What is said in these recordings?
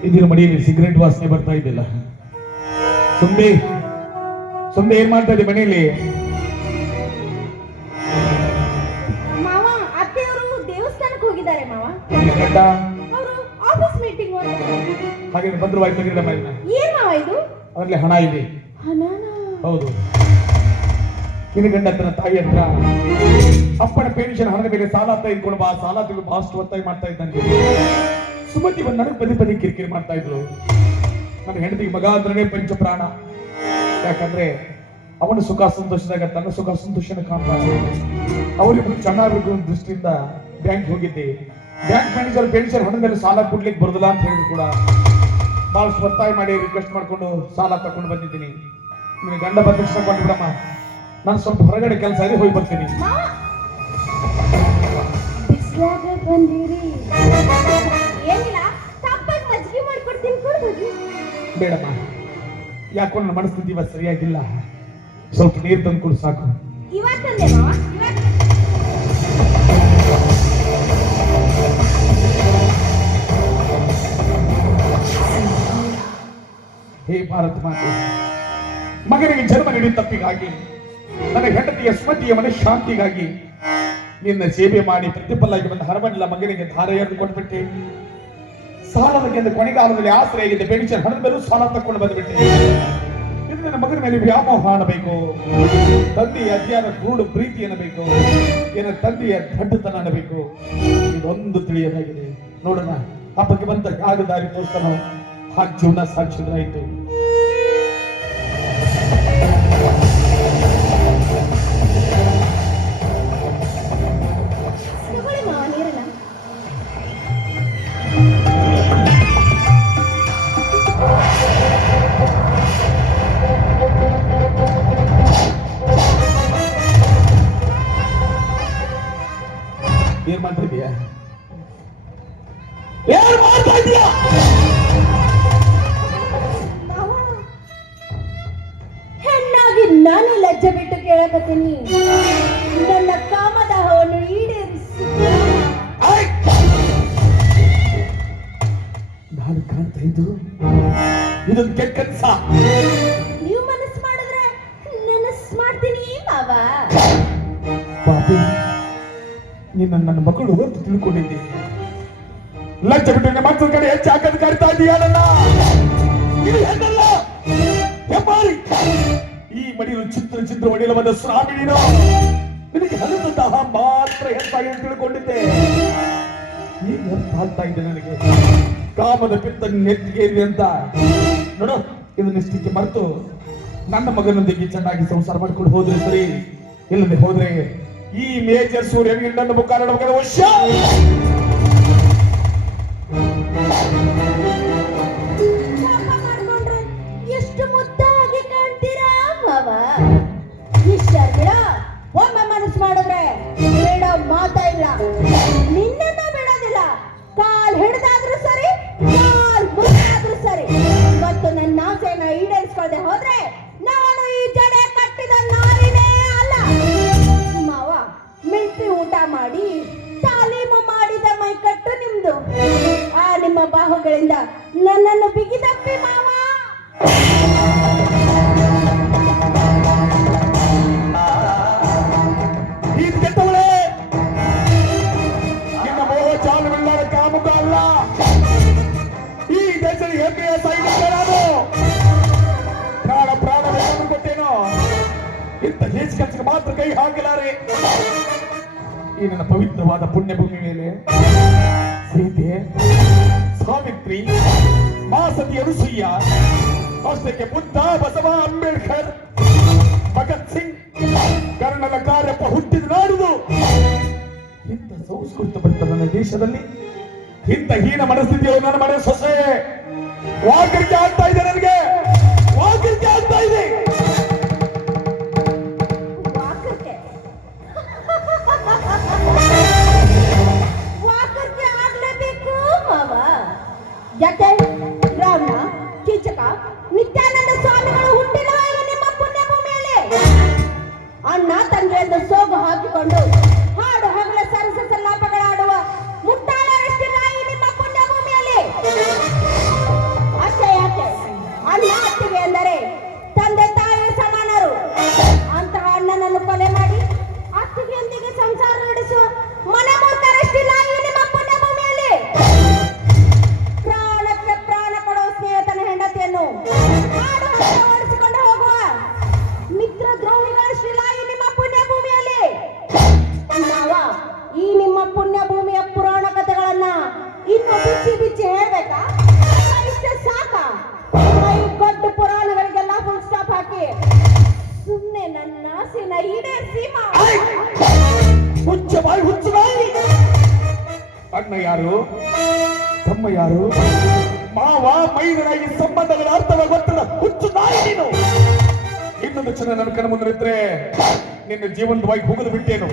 ಮುಂದಿನ ಮನೆಯಲ್ಲಿ ಸಿಗರೆಟ್ ವಾಸನೆ ಬರ್ತಾ ಇದ್ದಿಲ್ಲ. ಸುಮ್ಮನೆ ಸುಮ್ಮನೆ ಏನ್ ಮಾಡ್ತಾ ಇದ್ದೆ ಮನೆಯಲ್ಲಿ? ಮಾವ ಅತ್ತೆಯವರು ದೇವಸ್ಥಾನಕ್ಕೆ ಹೋಗಿದ್ದಾರೆ ಮಾವ. ಗಂಡ ಅವರು ಆಫೀಸ್ ಮೀಟಿಂಗ್ ಹಾಗೆ ಬಂದ್ರು ಆಯ್ತು ತೆಗೀರಿ ನಮ್ಮ ಏನ್ ಮಾವ ಇದು? ಅದರಲ್ಲಿ ಹಣ ಇದೆ. ಹೌದು. ನಿನ್ನ ಗಂಡ ತನ್ನ ತಾಯಿ ಹತ್ರ ಅಪ್ಪನ ಪೆನ್ಷನ್ ಹಣದ ಮೇಲೆ ಸಾಲ ತೆಗೆದುಕೊಂಡು ಬಾ ಸಾಲ ತೆಗೆದು ಬಹಳಷ್ಟು ಒತ್ತಾಯ ಮಾಡ್ತಾ ಇದ್ದಂತೆ ಸುಮತಿ ಬಂದು ನನಗೆ ಪದೇ ಪದೇ ಕಿರಿಕಿರಿ ಮಾಡ್ತಾ ಇದ್ಲು ನನ್ನ ಹೆಂಡತಿಗೆ ಮಗ ಅಂದ್ರೆ ಪಂಚ ಪ್ರಾಣ. ಯಾಕಂದ್ರೆ ಅವನ ಸುಖ ಸಂತೋಷದಾಗ ತನ್ನ ಸುಖ ಸಂತೋಷನ ಕಾಣ್ತಾನೆ ಅವರಿಬ್ರು ಚೆನ್ನಾಗಿರ್ಬೇಕು ದೃಷ್ಟಿಯಿಂದ ಬ್ಯಾಂಕ್ ಹೋಗಿದ್ದೆ. ಬ್ಯಾಂಕ್ ಮ್ಯಾನೇಜರ್ ಪೆನ್ಷನ್ ಹಣದ ಮೇಲೆ ಸಾಲ ಕೊಡ್ಲಿಕ್ಕೆ ಬರುದಿಲ್ಲ ಅಂತ ಹೇಳಿದ್ರು ಕೂಡ. ಬಹಳಷ್ಟು ಸ್ವತ್ತಾಯ ಮಾಡಿ ರಿಕ್ವೆಸ್ಟ್ ಮಾಡ್ಕೊಂಡು ಸಾಲ ತಕೊಂಡು ಬಂದಿದ್ದೀನಿ. ನಿಮಗೆ ಗಂಡ ಬಂದ ತಕ್ಷಣ ಕೊಟ್ಟು ಬಿಡಮ್ಮ. ನಾನು ಸ್ವಲ್ಪ ಹೊರಗಡೆ ಕೆಲಸ ಇದೆ ಹೋಗಿ ಬರ್ತೀನಿ. ಬಂದಿರಿ. ಏನಿಲ್ಲ ತಪ್ಪಾಗಿ ಮಜ್ಜಿಗೆ ಮಾಡ್ಕೊಡ್ತೀನಿ ಕೊಡ್ಬೋದು ಬೇಡಮ್ಮ ಯಾಕೋ ನನ್ನ ಮನಸ್ಥಿತಿ ಇವತ್ತು ಸರಿಯಾಗಿಲ್ಲ. ಸ್ವಲ್ಪ ನೀರು ತಂದು ಕೊಡು ಸಾಕು. ಇವತ್ತಂದೆ ಮಾವ ಇವತ್ತು. ಹೇ ಭಾರತ ಮಾತೆ ಮಗನಿಗೆ ಜನ್ಮ ನೀಡಿದ ತಪ್ಪಿಗಾಗಿ ನನ್ನ ಹೆಂಡತಿಯ ಸ್ಮತಿಯ ಮನಃಶಾಂತಿಗಾಗಿ ನಿನ್ನ ಸೇವೆ ಮಾಡಿ ಪ್ರತಿಫಲಾಗಿ ಬಂದ ಹರಮಂಡಲ ಮಗನಿಗೆ ಧಾರೆಯನ್ನು ಕೊಟ್ಬಿಟ್ಟೆ. ಸಾಲದ ಕೆಂದ ಕೊನೆಗಾಲದಲ್ಲಿ ಆಶ್ರಯ ಪೆನ್ಷನ್ ಹಣದ ಮೇಲೂ ಸಾಲ ತಕೊಂಡು ಬಂದ್ಬಿಟ್ಟೆ ಇದು ನನ್ನ ಮಗನ ಮೇಲೆ ವ್ಯಾಮೋಹ ಅನ್ನಬೇಕು ತಂದೆಯ ಅಧ್ಯಯನ ಗೂಡು ಪ್ರೀತಿ ಅನ್ನಬೇಕು ಏನ ತಂದೆಯ ದಡ್ಡತನ ಅನ್ನಬೇಕು. ಇದೊಂದು ತಿಳಿಯದಾಗಿದೆ. ನೋಡೋಣ ಹಬ್ಬಕ್ಕೆ ಬಂದ ಆಗ ದಾರಿ ತೋರಿಸ್ತಾನೋ. ಹಾಗೆ ಜೀವನ ಸಾಕ್ಷಿದ್ರಾಯ್ತು ಏನ್ ಮಾಡ್ತಿದ್ಯಾ ಏನ್ ಮಾಡ್ತಾ ಇದೀಯಾ? ಹೆಣ್ಣಾಗಿ ನಾನು ಲಜ್ಜೆ ಬಿಟ್ಟು ಕೇಳಕತ್ತೀನಿ. ನನ್ನ ಕಾಮದ ಕಾಮದಾಹವನ್ನು ಈಡೇರಿಸಿ! ನಾನು ಕಾಣ್ತಾ ಇದ್ದು ಇದೊಂದು ಕೆಟ್ಟ ಕನ್ಸ ನಿನ್ನ ನನ್ನ ಮಕ್ಕಳು ಅಂತ ತಿಳ್ಕೊಂಡಿದ್ದೆ ಲಂಚ ಬಿಟ್ಟು ನಿನ್ನ ಕಡೆ ಹೆಚ್ಚು ಹಾಕದ್ ಕರಿತಾ ಇದೆಯಲ್ಲ ಈ ಮಡಿಲು ಚಿತ್ರ ಚಿತ್ರ ಒಡೆಯಲವಾದ ಸ್ವಾಮಿ ನಿನಗೆ ಹಲವು ಮಾತ್ರ ಹೆಚ್ಚಾಗಿ ತಿಳ್ಕೊಂಡಿದ್ದೆ. ಈಗ ಅರ್ಥ ಆಗ್ತಾ ಇದೆ ನನಗೆ? ಕಾಮದ ಪಿತ್ತ ನೆತ್ತಿಗೆ ಇದೆ ಅಂತ. ನೋಡು ಇದನ್ನ ಇಷ್ಟಕ್ಕೆ ಮರೆತು ನನ್ನ ಮಗನೊಂದಿಗೆ ಚೆನ್ನಾಗಿ ಸಂಸಾರ ಮಾಡ್ಕೊಂಡು ಹೋದ್ರೆ ಸರಿ. ಇಲ್ಲದೆ ಹೋದ್ರೆ ಈ ಮೇಜರ್ ಸೂರ್ಯನಿಗೆ ನನ್ನ ಮುಖ ನನ್ನ ಮಗನ ವಶ್ಯ ಎಷ್ಟು ಮುದ್ದಾಗಿ ಕಾಣ್ತೀರಾ, ಮಾವ? ಇಷ್ಟರ್ ಬಿಡ ಒಮ್ಮೆ ಮನಸ್ಸು ಬಿಡೋ ಮಾತಾ ಇಲ್ಲ. ನಿನ್ನನ್ನ ಬಿಡೋದಿಲ್ಲ. ಕಾಲ್ ಹಿಡ್ದಾದ್ರೂ ಸರಿ, ಕಾಲ್ ಮುರಿದಾದ್ರೂ ಸರಿ. ಮತ್ತು ನನ್ನ ಆಸೆಯನ್ನ ಈಡೇರಿಸ್ಕೊಳ್ದೆ ಹೋದ್ರೆ ನಾನು ಈ ಜಡೆ ಕಟ್ಟಿದ ಮಾಡಿ ತಾಲೀಮು ಮಾಡಿದ ಮೈಕಟ್ಟು ನಿಮ್ದು. ಆ ನಿಮ್ಮ ಬಾಹುಗಳಿಂದ ನನ್ನನ್ನು ಬಿಗಿದಪ್ಪಿ ಮಾವ. ಮಾತ್ರ ಕೈ ಹಾಕಿಲಾರೆ ಈ ನನ್ನ ಪವಿತ್ರವಾದ ಪುಣ್ಯಭೂಮಿ ಮೇಲೆ ಸೀತೆ ಸಾವಿತ್ರಿ ಮಾಸತಿ ಅನುಸೂಯ ಅಷ್ಟಕ್ಕೆ ಬುದ್ಧ ಬಸವ ಅಂಬೇಡ್ಕರ್, ಭಗತ್ ಸಿಂಗ್, ಕರ್ಣನ ಕಾರ್ಯಪ್ಪ ಹುಟ್ಟಿದ ನಾಡುದು. ಇಂಥ ಸಂಸ್ಕೃತ ಬಂತ ನನ್ನ ದೇಶದಲ್ಲಿ, ಇಂಥ ಹೀನ ಮನಸ್ಥಿತಿಯವರು ನನ್ನ ಮನೆ ಸೊಸೆ. ವಾಕರಿಕೆ ಆಗ್ತಾ ಇದೆ ನನಗೆ. ವಾಕರಿಕೆ ಆಗ್ತಾ ಇದೆ. ಯಾಕೆ ರಾವಣ ಕೀಚಕ ನಿತ್ಯಾನಂದ ಸ್ವಾಮಿಗಳು ಹುಟ್ಟಿದ ನಿಮ್ಮ ಪುಣ್ಯ ಭೂಮಿಯಲ್ಲಿ ಅಣ್ಣ ತಂಗಿಯಂದು ಸೋಗು ಹಾಕಿಕೊಂಡು ಇನ್ನೊಂದು ಕ್ಷಣ ನನ್ನ ಕಣ್ಣ ಮುಂದಿದ್ರೆ ನಿನ್ನ ಜೀವಂತವಾಗಿ ಹೋಗಲು ಬಿಟ್ಟೇನು?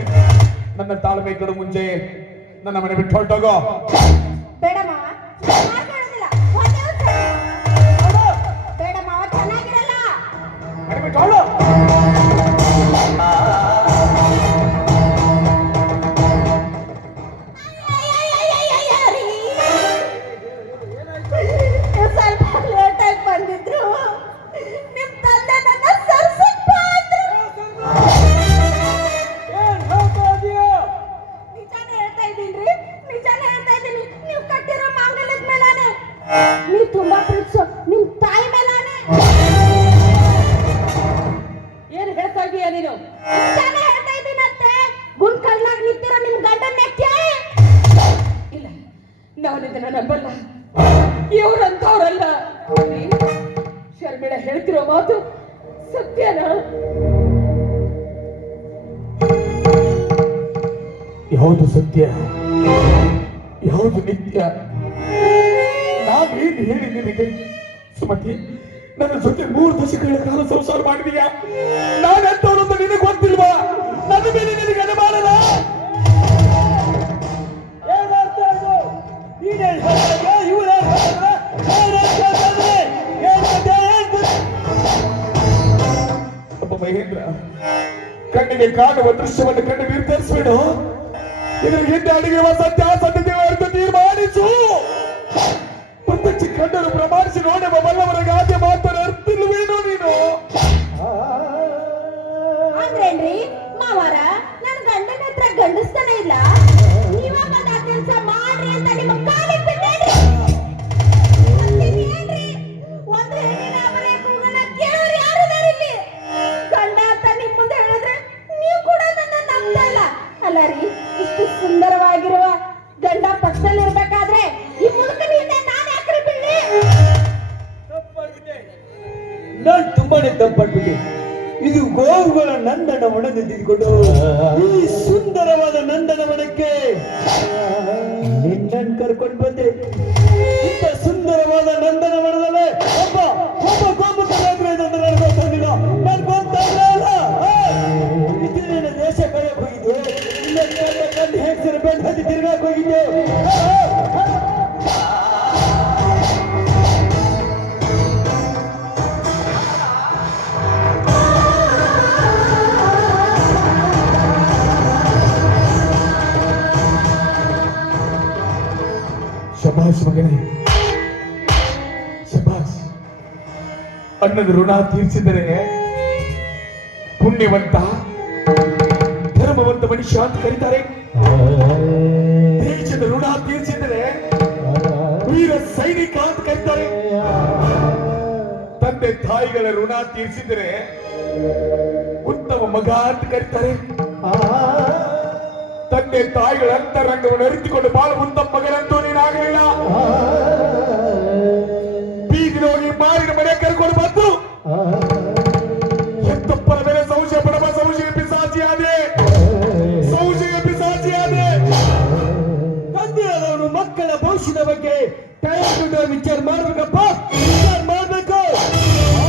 ನನ್ನ ತಾಳ್ಮೆ ಕಡು ಮುಂಚೆ ನನ್ನ ಮನೆ ಬಿಟ್ಟು ಹೊರಟೋಗೋ. ಮಹೇಂದ್ರ ಕಣ್ಣಿಗೆ ಕಾಣುವ ದೃಶ್ಯವನ್ನು ಕಂಡು ನಿರ್ಧರಿಸಬೇಡು ಇದರ ಹಿಂದೆ ಅಡಗಿರುವ ಸತ್ಯಾಸತ್ಯತೆ ಅರ್ಥ ತೀರ್ಮಾನಿಸು. ಪ್ರತ್ಯಕ್ಷ ಕಂಡರು ಪ್ರಮಾಣಿಸಿ ನೋಡುವ ಬಲ್ಲವರ ಗಾದೆ ಮಾತನ್ನು ಅರ್ಥಿಲ್ವೇನೋ ನೀನು? ಅಂದ್ರೇನ್ರಿ ಮಾವಾರ ನನ್ನ ಗಂಡನ ಹತ್ರ ಗಂಡಸ್ತಾನೆ ಇಲ್ಲ? ತಪ್ಪಾಡ್ಬಿಟ್ಟೆ ಇದು ಗೋವುಗಳ ನಂದನ ನಿಂತಿಕೊಂಡು ಈ ಸುಂದರವಾದ ನಂದನ ನಂದನವನಕ್ಕೆ ನಿನ್ನನ್ನು ಕರ್ಕೊಂಡು ಬಂದೆ. ಇಂಥ ಸುಂದರವಾದ ನಂದನವನದಲ್ಲೇ ಶಬಾಷ್ ಮಗನೇ, ಶಬಾಸ್. ಅನ್ನದ ಋಣ ತೀರಿಸಿದರೆ ಪುಣ್ಯವಂತ, ಧರ್ಮವಂತ ಮನುಷ್ಯ ಅಂತ ಕರೀತಾರೆ. ದೇಶದ ಋಣ ತೀರಿಸಿದರೆ ವೀರ ಸೈನಿಕ ಅಂತ ಕರೀತಾರೆ. ತಂದೆ ತಾಯಿಗಳ ಋಣ ತೀರಿಸಿದರೆ ಉತ್ತಮ ಮಗ ಅಂತ ಕರೀತಾರೆ. ತಂದೆ ತಾಯಿಗಳ ಅಂತರಂಗವನ್ನು ಅರಿತುಕೊಂಡು ಬಾಳು ಮುಂದ ಮಗನಂತೂ ನೀನಾಗಲಿಲ್ಲ. ಬೀದಿನ ಹೋಗಿ ಮಾರಿನ ಮನೆ ಕರ್ಕೊಂಡು ಬಂದು ಎತ್ತಪ್ಪ ಮೇಲೆ ಸಂಶಯ ಪಡಬ ಸಂಶಯ ಪಿಸಾಚಿ ಆದೆ. ಸಂಶಯ ಪಿಸಾಚಿ ಆದೆ. ಅವನು ಮಕ್ಕಳ ಭವಿಷ್ಯದ ಬಗ್ಗೆ ತಯಾರಿಸಿದ ವಿಚಾರ ಮಾಡ್ಬೇಕಪ್ಪ. ವಿಚಾರ ಮಾಡ್ಬೇಕು.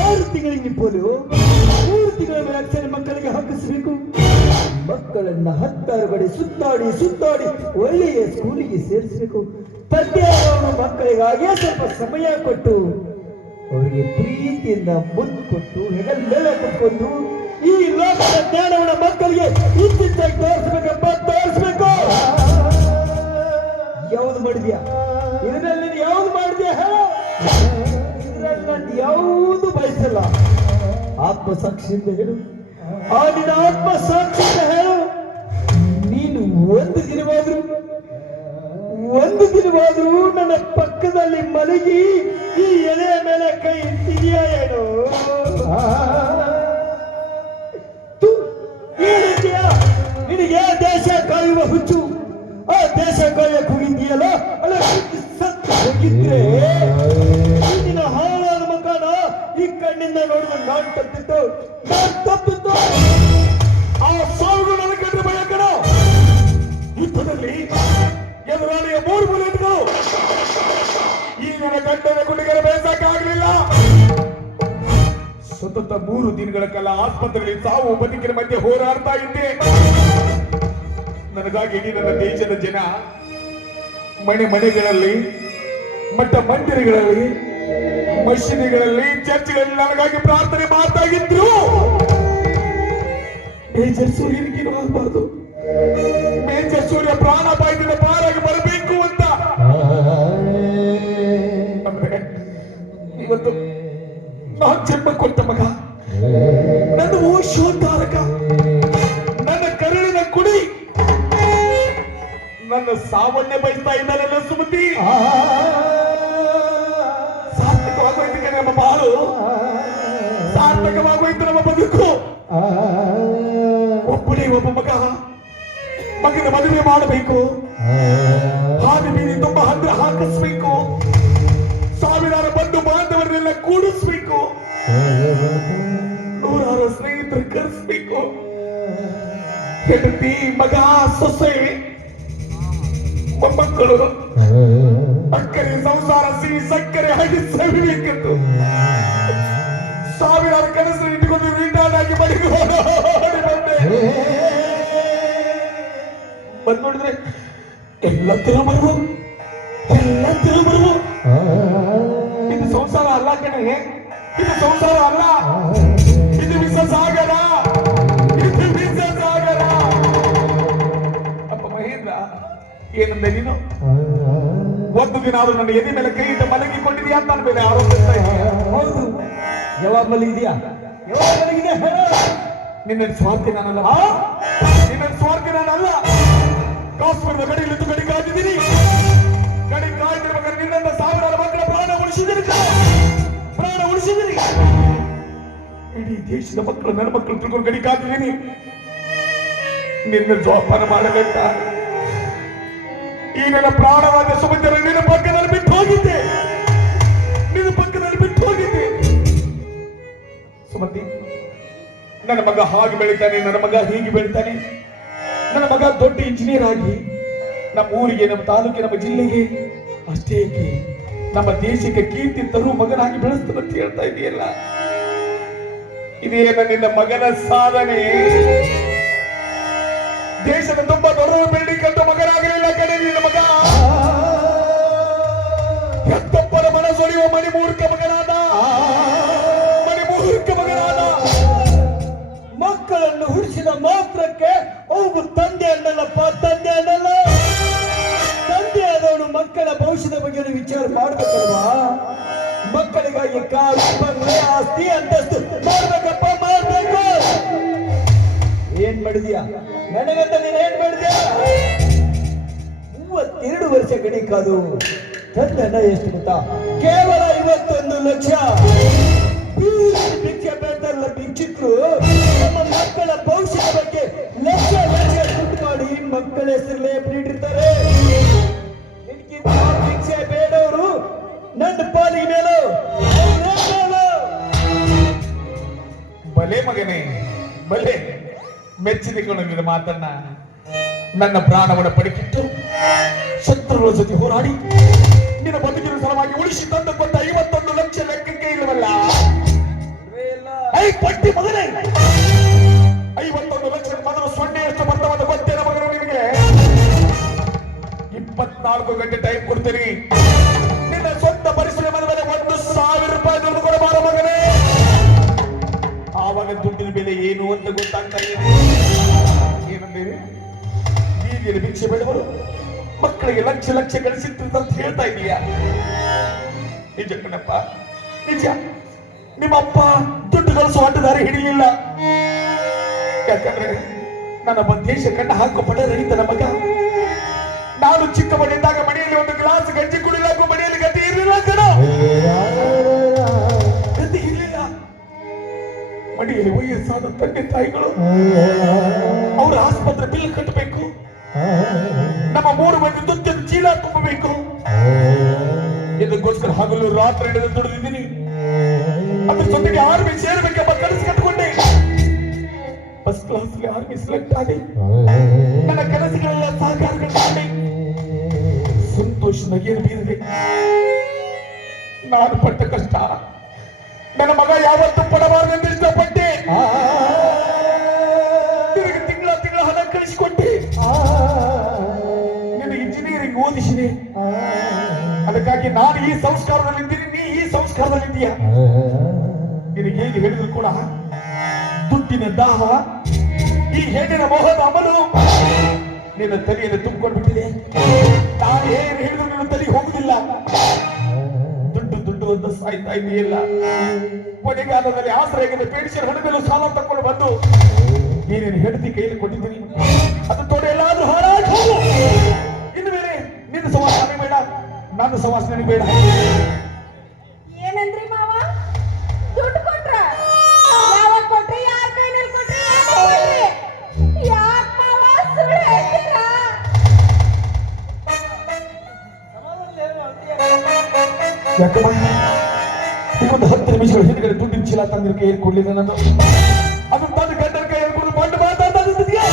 ಆರು ತಿಂಗಳಿಗೆ ಪೋಲು ಮೂರು ತಿಂಗಳ ಮೇಲೆ ಮಕ್ಕಳಿಗೆ ಹಾಕಿಸ್ಬೇಕು. ಮಕ್ಕಳನ್ನ ಹತ್ತಾರು ಕಡೆ ಸುತ್ತಾಡಿ ಸುತ್ತಾಡಿ ಒಳ್ಳೆಯ ಸ್ಕೂಲಿಗೆ ಸೇರಿಸಬೇಕು. ತಂದೆಯಾದವನು ಮಕ್ಕಳಿಗಾಗಿಯೇ ಸ್ವಲ್ಪ ಸಮಯ ಕೊಟ್ಟು, ಅವರಿಗೆ ಪ್ರೀತಿಯಿಂದ ಮುದ್ದು ಕೊಟ್ಟು ಹೆಗಲ್ಲೆಲ್ಲ ಕುತ್ಕೊಂಡು ಈ ಲೋಕದ ಜ್ಞಾನವನ್ನ ಮಕ್ಕಳಿಗೆ ಇತ್ತಿತ್ತಾಗಿ ತೋರಿಸ್ಬೇಕಪ್ಪ, ತೋರಿಸ್ಬೇಕು. ಯಾವ್ದು ಮಾಡಿದ್ಯಾ? ಇದರಲ್ಲಿ ನೀನು ಯಾವ್ದು ಮಾಡಿದ್ಯಾ? ಇದರಲ್ಲಿ ನಾನು ಯಾವುದು ಬಯಸಲ್ಲ. ಆತ್ಮಸಾಕ್ಷಿಯಿಂದ ಹೇಳು. ಆ ನಿನ್ನ ಆತ್ಮ ಸಾಕ್ಷಿ ಹೇಳು ನೀನು ಒಂದು ದಿನವಾದ್ರು, ಒಂದು ದಿನವಾದ್ರೂ ನನ್ನ ಪಕ್ಕದಲ್ಲಿ ಮಲಗಿ, ಈ ಎಲೆಯ ಮೇಲೆ ಕೈ ಇಟ್ಟಿದೆಯಾ ಏನು? ಏನಿದ್ಯಾ? ನಿನಗೆ ದೇಶ ಕಾಯುವ ಹುಚ್ಚು, ಆ ದೇಶ ಕಾಯ ಕುಗಿದೆಯಲ್ಲ ಅಲ್ಲ ಸತ್ತು ಹೋಗಿದ್ರೆ ಈ ನಿನ್ನ ಹಾಳಾದ ಮಕ್ಕಳ ಈ ಕಣ್ಣಿಂದ ನೋಡಿದ ನಾನು ತಪ್ಪಿತ್ತು ನಾನ್ ತಪ್ಪಿತ್ತು ಸಾವುಗಳು ನನ್ನ ಕಂಡ್ರೆ ಯುದ್ಧದಲ್ಲಿ ಎದುರಾಳಿಯ ಮೂರು ಬುಲೆಟ್ಗಳು ಈ ನನ್ನ ಗಂಡನ ಗುಂಡಿಗರ ಬೇಸಕ್ಕಾಗಲಿಲ್ಲ. ಸತತ ಮೂರು ದಿನಗಳ ಕಾಲ ಆಸ್ಪತ್ರೆಯಲ್ಲಿ ಸಾವು ಬದುಕಿನ ಮಧ್ಯೆ ಹೋರಾಡ್ತಾ ಇದ್ದೆ. ನನಗಾಗಿ ಇಡೀ ನನ್ನ ದೇಶದ ಜನ ಮನೆ ಮನೆಗಳಲ್ಲಿ ಮಠ ಮಂದಿರಗಳಲ್ಲಿ, ಮಸೀದಿಗಳಲ್ಲಿ, ಚರ್ಚ್ಗಳಲ್ಲಿ ನನಗಾಗಿ ಪ್ರಾರ್ಥನೆ ಮಾಡ್ತಾ ಇದ್ರು. ಮೇಜರ್ ಸೂರ್ಯನಿಗೇನು ಆಗಬಾರ್ದು ಮೇಜರ್ ಸೂರ್ಯ ಪ್ರಾಣಾಪಾಯದಿಂದ ಪಾರಾಗಿ ಬರಬೇಕು ಅಂತ. ಇವತ್ತು ನಾನ್ ಜನ್ಮ ಕೊಟ್ಟ ಮಗ. ನನ್ನ ಓಶೋದ್ಧಾರಕ, ನನ್ನ ಕರುಳಿನ ಕುಡಿ. ನನ್ನ ಸಾವನ್ನೇ ಬಯಸ್ತಾ ನನ್ನ ಸುಮತಿ. ಸಾರ್ಥಕವಾಗೋಯ್ತು ನಮ್ಮ ಬಾಳು. ಸಾರ್ಥಕವಾಗೋಯ್ತು ನಮ್ಮ ಬದುಕು. ಒಬ್ಬನೇ ಒಬ್ಬ ಮಗ ಮಗನ ಮದುವೆ ಮಾಡಬೇಕು. ಹಾದಿ ಬೀದಿ ತುಂಬ ಹಂದ್ರ ಹಾಕಿಸ್ಬೇಕು. ಸಾವಿರಾರು ಬಂಧು ಬಾಂಧವರನ್ನೆಲ್ಲ ಕೂಡಿಸ್ಬೇಕು. ನೂರಾರು ಸ್ನೇಹಿತರು ಕರೆಸ್ಬೇಕು. ಹೆಂಡತಿ ಮಗ ಸೊಸೆ ಮೊಮ್ಮಕ್ಕಳು ಅಕ್ಕರೆ ಸಂಸಾರ ಸಿಹಿ ಸಕ್ಕರೆ ಹಾಗೆ ಸವಿಬೇಕೆಂದು. ಸಾವಿರಾರು ಕನಸು ಇಟ್ಟುಕೊಂಡು ರಿಟರ್ನ್ ಆಗಿ ಮನೆಗೆ ಓಡೋಡಿ ಬಂದೆ ಬಂದ್ ನೋಡಿದ್ರೆ ಎಲ್ಲ ತಿರುಮರು ಎಲ್ಲ ತಿರುಮರು ಇದು ಸಂಸಾರ ಅಲ್ಲ ಕಣೆ. ಇದು ಸಂಸಾರ ಅಲ್ಲ. ಇದು ವಿಷ ಸಾಗರ ಇದು ವಿಷ ಸಾಗರ ಅಪ್ಪ ಮಹೇಂದ್ರ ಏನಂದೆ ನೀನು? ಒಂದು ದಿನ ಆದ್ರೂ ನನ್ನ ಎದೆ ಮೇಲೆ ಕೈ ಇಟ್ಟು ಮಲಗಿಕೊಂಡಿದ್ಯಾ ಅಂತ ನನ್ನ ಮೇಲೆ ಆರೋಪಿಸ್ತಾ ಇದೀಯ ಹೌದು. ಯಾವಾಗ ಮಲಗಿದ್ಯಾ? ಯಾವಾಗ ಮಲಗಿದ್ಯಾ? ಹೇಳು ನಿನ್ನ ಸ್ವಾರ್ಥಿ ನಾನಲ್ಲ. ನಿನ್ನ ಸ್ವಾರ್ಥಿ ನಾನಲ್ಲ. ಕಾಶ್ಮೀರದ ಗಡಿಯಲ್ಲಿ ಗಡಿ ಕಾದಿದ್ದೀನಿ ಗಡಿ ಕಾಯ್ದಿರ್ಬೇಕಾದ್ರೆ ನಿನ್ನ ಸಾವಿರಾರು ಮಕ್ಕಳ ಪ್ರಾಣ ಉಳಿಸಿದಿರಿ ಪ್ರಾಣ ಉಳಿಸಿದಿರಿ ಇಡೀ ದೇಶದ ಮಕ್ಕಳು, ನನ್ನ ಮಕ್ಕಳು ತಿಳ್ಕೊಂಡು ಗಡಿ ಕಾದಿದ್ದೀನಿ ನಿನ್ನ ಜೋಪಾನ ಮಾಡಬೇಕ. ಈ ನನ್ನ ಪ್ರಾಣವಾದ ಸುಮಿತ್ರ ನಿನ್ನ ಪಕ್ಕದಲ್ಲಿ ಬಿಟ್ಟು ಹೋಗಿದ್ದೆ. ನಿನ್ನ ಪಕ್ಕದಲ್ಲಿ ಬಿಟ್ಟು ಹೋಗಿದ್ದೆ. ಸುಮತಿ ನನ್ನ ಮಗ ಹಾಗೆ ಬೆಳಿತಾನೆ, ನನ್ನ ಮಗ ಹೀಗೆ ಬೆಳಿತಾನೆ. ನನ್ನ ಮಗ ದೊಡ್ಡ ಇಂಜಿನಿಯರ್ ಆಗಿ ನಮ್ಮ ಊರಿಗೆ, ನಮ್ಮ ತಾಲೂಕಿಗೆ ನಮ್ಮ ಜಿಲ್ಲೆಗೆ ಅಷ್ಟೇ ನಮ್ಮ ದೇಶಕ್ಕೆ ಕೀರ್ತಿ ತರು ಮಗನಾಗಿ ಬೆಳೆಸ್ತಾನೆ ಅಂತ ಹೇಳ್ತಾ ಇದೆಯಲ್ಲ? ಇದೇನ ನಿನ್ನ ಮಗನ ಸಾಧನೆ. ಮಾತ್ರಕ್ಕೆ ಒಬ್ಬ ತಂದೆ ಅನ್ನಲ್ಲಪ್ಪ, ತಂದೆ ಅನ್ನಲ್ಲ. ತಂದೆ ಆದವನು ಮಕ್ಕಳ ಭವಿಷ್ಯದ ಬಗ್ಗೆ ವಿಚಾರ ಮಾಡ್ಬೇಕಲ್ವಾ? ಮಕ್ಕಳಿಗಾಗಿ ಬಂಗ್ಲೆ ಆಸ್ತಿ, ಅಂತಸ್ತು ಮಾಡ್ಬೇಕಪ್ಪ, ಮಾಡ್ಬೇಕು. ಏನ್ ಮಾಡಿದ್ಯಾ? ನನಗಂತ ನೀನ್ ಏನ್ ಮಾಡಿದ್ಯಾ? ಮೂವತ್ತೆರಡು ವರ್ಷ ಗಡಿಕಾದು ತಂದೆ ತಂದೆನ ಎಷ್ಟು ಗೊತ್ತಾ? ಕೇವಲ ಐವತ್ತೊಂದು ಲಕ್ಷ. ಭಿಕ್ಷೆ ಬೇಕಲ್ಲ ಭಿಕ್ಷುಕರು. ನಮ್ಮ ಮಕ್ಕಳ ಬಗ್ಗೆ ಲಕ್ಷ ಲಕ್ಷ ದುಡ್ಡು ಮಾಡಿ ಮಕ್ಕಳ ಹೆಸರಲ್ಲೇ ಬಿಟ್ಟಿರ್ತಾರೆ. ನಿನ್ಗಿಂತ ಬೇಡವರು ನನ್ನ ಪಾಲಿಗೆ ಮೇಲು. ಬಲೆ ಮಗನೇ ಬಲೆ. ಮೆಚ್ಚಿದಿಕೊಂಡು ನಿನ್ನ ಮಾತನ್ನ ನನ್ನ ಪ್ರಾಣವನ್ನು ಪಡಿಕಿಟ್ಟು ಶತ್ರುಗಳ ಜೊತೆ ಹೋರಾಡಿ ನಿನ್ನ ಬದುಕಿನ ಸಲುವಾಗಿ ಉಳಿಸಿ ತಂದು ಕೊಟ್ಟ ಐವತ್ತೊಂದು ಲಕ್ಷ ಲೆಕ್ಕಕ್ಕೆ ಇಲ್ಲವಲ್ಲ? ಐ ಪಟ್ಟಿ ಮಗನೇ. ಇಪ್ಪತ್ನಾಲ್ಕು ಗಂಟೆ ಟೈಮ್ ಕೊಡ್ತೀರಿ ನಿನ್ನ ಸ್ವಂತ ಪರಿಶ್ರಮದ ಮೇಲೆ ಒಂದು ಸಾವಿರ ರೂಪಾಯಿ ದುಡ್ಡು ಕೊಡಬಾರ ಮಗನೇ. ಆವಾಗ ದುಡ್ಡಿನ ಬೆಲೆ ಏನು ಅಂತ ಗೊತ್ತಾಗ್ತಾ ಇದೆ. ಬೀದಿಯಲ್ಲಿ ಭಿಕ್ಷೆ ಬೇಡವರು ಮಕ್ಕಳಿಗೆ ಲಕ್ಷ ಲಕ್ಷ ಗಳಿಸಿತ್ತು ಅಂತ ಹೇಳ್ತಾ ಇದೀಯಾ? ನಿಜ ಕಣಪ್ಪ ನಿಜ. ನಿಮ್ಮ ಅಪ್ಪ ದುಡ್ಡು ಗಳಿಸೋ ಆಟದಾರಿ ಹಿಡಿಯಲಿಲ್ಲ ಯಾಕಂದ್ರೆ ನನ್ನ ದೇಶ ಕಂಡ ಹಾಕೋ ಪಡೆದ ನಮ್ಮ ಮಗ ನಾನು ಚಿಕ್ಕ ಮನೆಯಿದ್ದಾಗ ಮನೆಯಲ್ಲಿ ಒಂದು ಗ್ಲಾಸ್ ಗಂಜಿ ಕುಡಿಲಾಗೂ ಮನೆಯಲ್ಲಿ ಗತಿ ಇರಲಿಲ್ಲ ಕಣ. ಗತಿ ಇರಲಿಲ್ಲ. ಮನೆಯಲ್ಲಿ ವಯಸ್ಸಾದ ತಂದೆ ತಾಯಿಗಳು ಅವರ ಆಸ್ಪತ್ರೆ ಬಿಲ್ ಕಟ್ಟಬೇಕು. ನಮ್ಮ ಮೂರು ಮಂದಿ ದುಡ್ಡು ಚೀಲ ತುಂಬಬೇಕು. ಇದಕ್ಕೋಸ್ಕರ ಹಗಲು ರಾತ್ರಿ ಹಿಡಿದು ದುಡಿದಿದ್ದೀನಿ. ಅದ್ರ ಜೊತೆಗೆ ಆರ್ಮಿ ಸೇರ್ಬೇಕೆಂಬ ಕನಸು ಕಟ್ಕೊಂಡೆ. ಫಸ್ಟ್ ಕ್ಲಾಸ್ ಆರ್ಮಿ ಸೆಲೆಕ್ಟ್ ಆಗಿ. ನನ್ನ ಕನಸುಗಳೆಲ್ಲ ಮಾಡಿ ನಗೆಯನ್ನು ಬೀರಿದೆ ನಾನು ಪಟ್ಟ ಕಷ್ಟ. ನನ್ನ ಮಗ ಯಾವತ್ತೂ ಪಡಬಾರದೆಂದು ಇಷ್ಟಪಟ್ಟೆ. ತಿಂಗಳ ತಿಂಗಳ ಹಣ ಕಳಿಸಿಕೊಟ್ಟೆ. ನಿನಗೆ ಇಂಜಿನಿಯರಿಂಗ್ ಓದಿಸಿದೆ. ಅದಕ್ಕಾಗಿ ನಾನು ಈ ಸಂಸ್ಕಾರದಲ್ಲಿದ್ದೀನಿ, ನೀ ಈ ಸಂಸ್ಕಾರದಲ್ಲಿದ್ದೀಯ? ನಿನಗೆ ಹೇಗೆ ಹೇಳಿದ್ರು ಕೂಡ, ದುಡ್ಡಿನ ದಾಹ, ಈ ಹೆಣ್ಣಿನ ಮೋಹದ ಅಮಲು. ನಿನ್ನ ತಲೆಯನ್ನು ತುಂಬಿಕೊಂಡು ಬಿಟ್ಟಿದೆ ನಾನು ಏನು ಹೇಳಿದ್ರು ನಿನ್ನ ತಲೆ ಹೋಗುದಿಲ್ಲ. ದುಡ್ಡು ದುಡ್ಡು ಅಂತ ಸಾಯ್ತಾ ಇದೆಯಲ್ಲ. ಕೊನೆಗಾಲದಲ್ಲಿ ಆಶ್ರಯಕ್ಕೆ ಪೇಡಿಸರ್ ಹಣ ಮೇಲೆ ಸಾಲ ತಕೊಂಡು ಬಂದು, ನೀನೇನು ಹೆಂಡತಿ ಕೈಯಲ್ಲಿ ಕೊಟ್ಟಿದ್ದೀನಿ ಅದು ತೊಡೆ ಎಲ್ಲಾದ್ರೂ ಹೋಗು ಇನ್ನು ಬೇರೆ ನಿನ್ನ ಸವಾಸ ನನಗೆ ಬೇಡ, ನನ್ನ ಸವಾಸ ನನಗೆ ಬೇಡ. ಯಾಕಮ್ಮ ಈಗೊಂದು ಹತ್ತು ನಿಮಿಷಗಳ ಹಿಂದ್ಗಡೆ ದುಡ್ಡಿನ ಚೀಲ ತಂದಿರ ಕೈಯಲ್ಲಿ ಕೊಡ್ಲಿಲ್ಲ ನಾನು ಅದು ತಂದು ಗಂಡನ ಕೈಯಲ್ಲಿ ಕೊಡು ಬಂದು ಮಾತಾಡ್ತಿದ್ಯಾ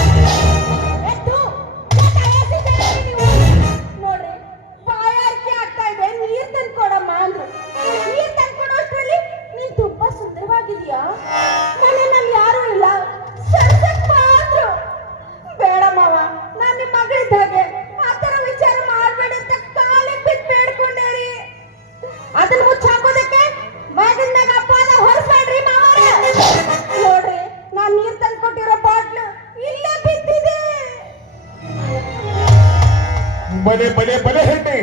ಹೆಣ್ಣೆ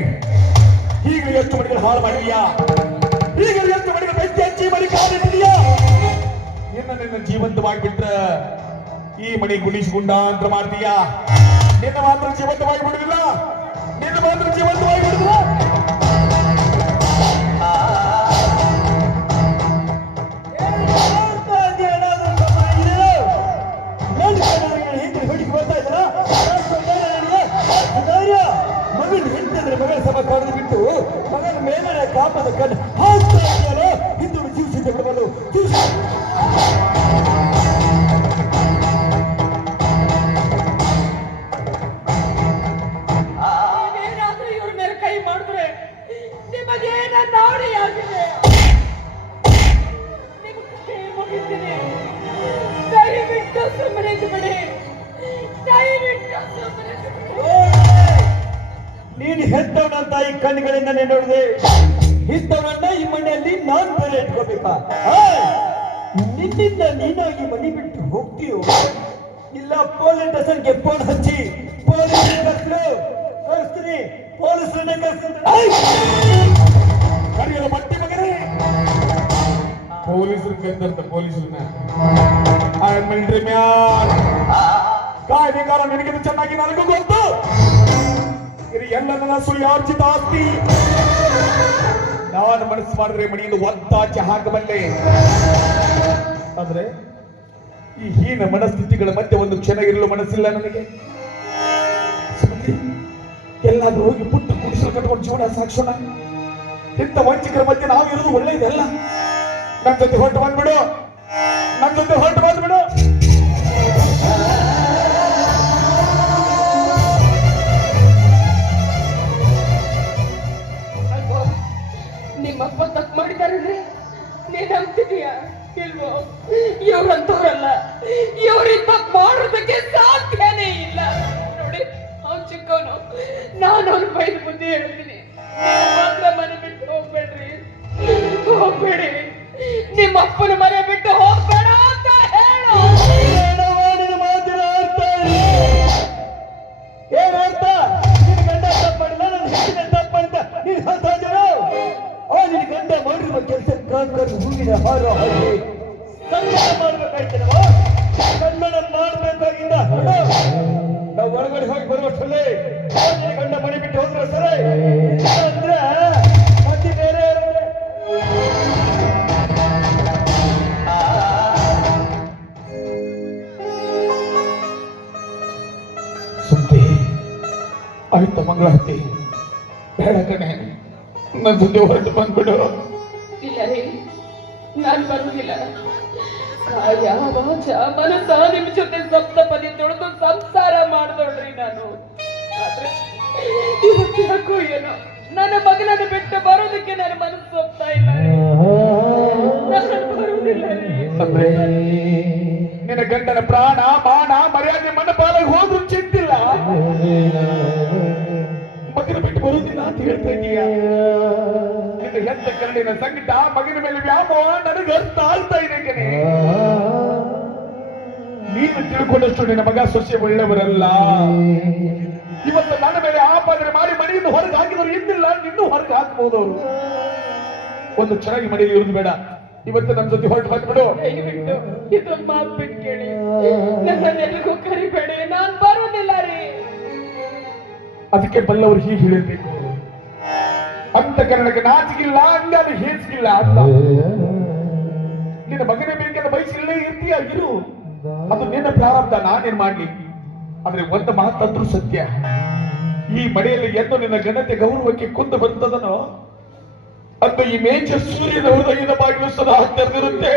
ಈಗಲೂ ಎಷ್ಟು ಮಡಿಗಳು ಹಾಳು ಮಾಡಿದ್ಯಾ? ಈಗಲೂ ಎಷ್ಟು ಮಡಿಗಳು ಬೆಂಕಿ ಹಚ್ಚಿ ಮಡಿ ಕಾಲಿಟ್ಟಿದ್ಯಾ ನಿನ್ನ ನಿನ್ನ ಜೀವಂತವಾಗಿ ಬಿಟ್ರ ಈ ಮಡಿ ಗುಣಿಸಿ ಅಂತ ಮಾಡ್ತೀಯಾ? ನಿನ್ನ ಮಾತ್ರ ಜೀವಂತವಾಗಿ ಬಿಡುದಿಲ್ಲ ನಿನ್ನ ಮಾತ್ರ ಜೀವಂತವಾಗಿ ಬಿಡುದಿಲ್ಲ ಮಗನ ಮೇಲನೆ ಕಾಪದ ಕಣ್ಣು. ಹಾಕ್ತಾ ಈ ನೀನು ನೋಡಿದೆ. ಇಂಥವನ್ನ ಈ ಮನೆಯಲ್ಲಿ ನಾನ್ ಬೆಲೆ ಇಟ್ಕೋಬೇಕ? ನಿನ್ನಿಂದ ನೀನಾಗಿ ಮನೆ ಬಿಟ್ಟು ಹೋಗ್ತೀಯೋ? ಇಲ್ಲ, ಪೊಲೀಸ್ ಸ್ಟೇಷನ್ಗೆ ಫೋನ್ ಹಚ್ಚಿ. ಪೊಲೀಸ್ ಕರ್ಸ್ರು ಪೊಲೀಸ್ ಪೊಲೀಸರನ್ನ ಕರ್ಸ್ತೀನಿ ಬಟ್ಟೆ ಮಗನೇ. ಪೊಲೀಸರು ಕರೆದರ್ತ ಪೊಲೀಸರನ್ನ. ಐ ಮಿಲಿಟರಿ ಮ್ಯಾನ್ ಕಾಯ್ದೆಗಾರ ನಿನಗಿದು ಚೆನ್ನಾಗಿ ನನಗೂ ಗೊತ್ತು. ಇದು ಎಲ್ಲ ನನ್ನ ಸುಳ್ಯಾರ್ಜಿತ ಆಸ್ತಿ. ನಾನು ಮನಸ್ಸು ಮಾಡಿದ್ರೆ ಮನೆಯಿಂದ ಒತ್ತಾಚೆ ಹಾಕಬಲ್ಲೆ ಅಂದ್ರೆ ಈ ಹೀನ ಮನಸ್ಥಿತಿಗಳ ಮಧ್ಯೆ ಒಂದು ಕ್ಷಣ ಇರಲು ಮನಸ್ಸಿಲ್ಲ ನನಗೆ. ಎಲ್ಲಾದ್ರೂ ಹೋಗಿ ಪುಟ್ಟ ಕುಡಿಸಲು ಕಟ್ಕೊಂಡು ಜೀವನ ಸಾಕ್ಷೋಣ ಇಂಥ ವಂಚಕರ ಮಧ್ಯೆ ನಾವು ಇರೋದು ಒಳ್ಳೆಯದಲ್ಲ. ನನ್ನ ಜೊತೆ ಹೊರಟು ಬಂದ್ಬಿಡು. ನನ್ನ ಜೊತೆ ಹೊರಟು ಬಂದ್ಬಿಡು. ನಿಮ್ಮಪ್ಪ ತಪ್ಪು ಮಾಡಿದಾರಂದ್ರೆ ನೀನ್ ನಂಬ್ತಿದೀಯಾ ಇಲ್ವೋ? ಇವ್ರಂತವ್ರಲ್ಲ. ತಪ್ಪು ಮಾಡೋದಕ್ಕೆ ಸಾಧ್ಯನೇ ಆಯ್ತು ಮಂಗಳಾರತಿ ಬೇಡ ಕಣೆ. ನನ್ನ ಜೊತೆ ಹೊರಟು ಬಂದ್ಬಿಡು. ಇಲ್ಲ ರೀ ನಾನು ಬರುವುದಿಲ್ಲ. ಕಾಯ ವಾಚ ಮನಸ ನಿಮ್ ಜೊತೆ ಸಪ್ತಪದಿ ತೊಳೆದು ಸಂಸಾರ ಮಾಡ್ದೋಳ್ರಿ ನಾನು. ಆದ್ರೆ ಇವತ್ತು ಯಾಕೋ ಏನೋ ನನ್ನ ಮಗನನ್ನು ಬಿಟ್ಟು ಬರೋದಕ್ಕೆ ನನ್ನ ಮನಸ್ಸು ಹೋಗ್ತಾ ಇಲ್ಲ ನಿನ್ನ ಗಂಡನ ಪ್ರಾಣ ಮಾನ ಮರ್ಯಾದೆ ಮನಪಾಲಾಗಿ ಹೋದ್ರು ಚಿಂತಿಲ್ಲ ಹೆತ್ತ ಕರಡಿನ ಸಂಕಟ ಮಗನ ಮೇಲೆ ವ್ಯಾಮೋಹ ನನಗೆ ಅರ್ಥ ಆಗ್ತಾ ಇದೆ ಕಣೆ ನೀನು ತಿಳ್ಕೊಂಡಷ್ಟು ನಿನ್ನ ಮಗ ಸೊಸೆ ಒಳ್ಳೆಯವರಲ್ಲ. ಇವತ್ತು ನನ್ನ ಮೇಲೆ ಆಪಾದನೆ ಮಾಡಿ ಮನೆಯಿಂದ ಹೊರಗೆ ಹಾಕಿದವರು ಎಂದಿಲ್ಲ ಇನ್ನೂ ಹೊರಗೆ ಹಾಕಬಹುದು ಅವರು ಒಂದು ಚೆನ್ನಾಗಿ ಮನೆಯಲ್ಲಿ ಇರುದು ಬೇಡ. ಇವತ್ತು ನಮ್ಮ ಜೊತೆ ಹೊರಟು ಬಂದ್ಬಿಡು. ಬಿಡು ಇದೊಂದು ಮಾತು ಬಿಟ್ಟು ಕೇಳಿ. ನನ್ನೆಲ್ರಿಗೂ ಕರಿಬೇಡಿ ನಾನ್ ಬರೋದಿಲ್ಲ ರೀ. ಅದಕ್ಕೆ ಬಲ್ಲವರು ಹೀಗೆ ಹೇಳಿರ್ಬೇಕು. ಅಂತ ಕನ್ನಡಕ್ಕೆ ನಾಚಿಗಿಲ್ಲ ಹಂಗಾದ್ರೆ ಹೇಸಿಗಿಲ್ಲ ಅಂತ. ನಿನ್ನ ಮಗನೇ ಬೇಕೆಂದ ಬಯಸಿಲ್ಲೇ ಇರ್ತೀಯ ಇರು. ಅದು ನಿನ್ನ ಪ್ರಾರಂಭ ನಾನೇನ್ ಮಾಡ್ಲಿ? ಆದ್ರೆ ಒಂದು ಮಾತಂದ್ರು ಸತ್ಯ. ಈ ಮನೆಯಲ್ಲಿ ಎಂದು ನಿನ್ನ ಜನತೆ ಗೌರವಕ್ಕೆ ಕುಂದು ಬಂತದನೋ ಅಂತ ಈ ಮೇಜ ಸೂರ್ಯನ ಹೃದಯದ ಬಾಗಿಲು ಸದಾ ತೆರೆದಿರುತ್ತೆ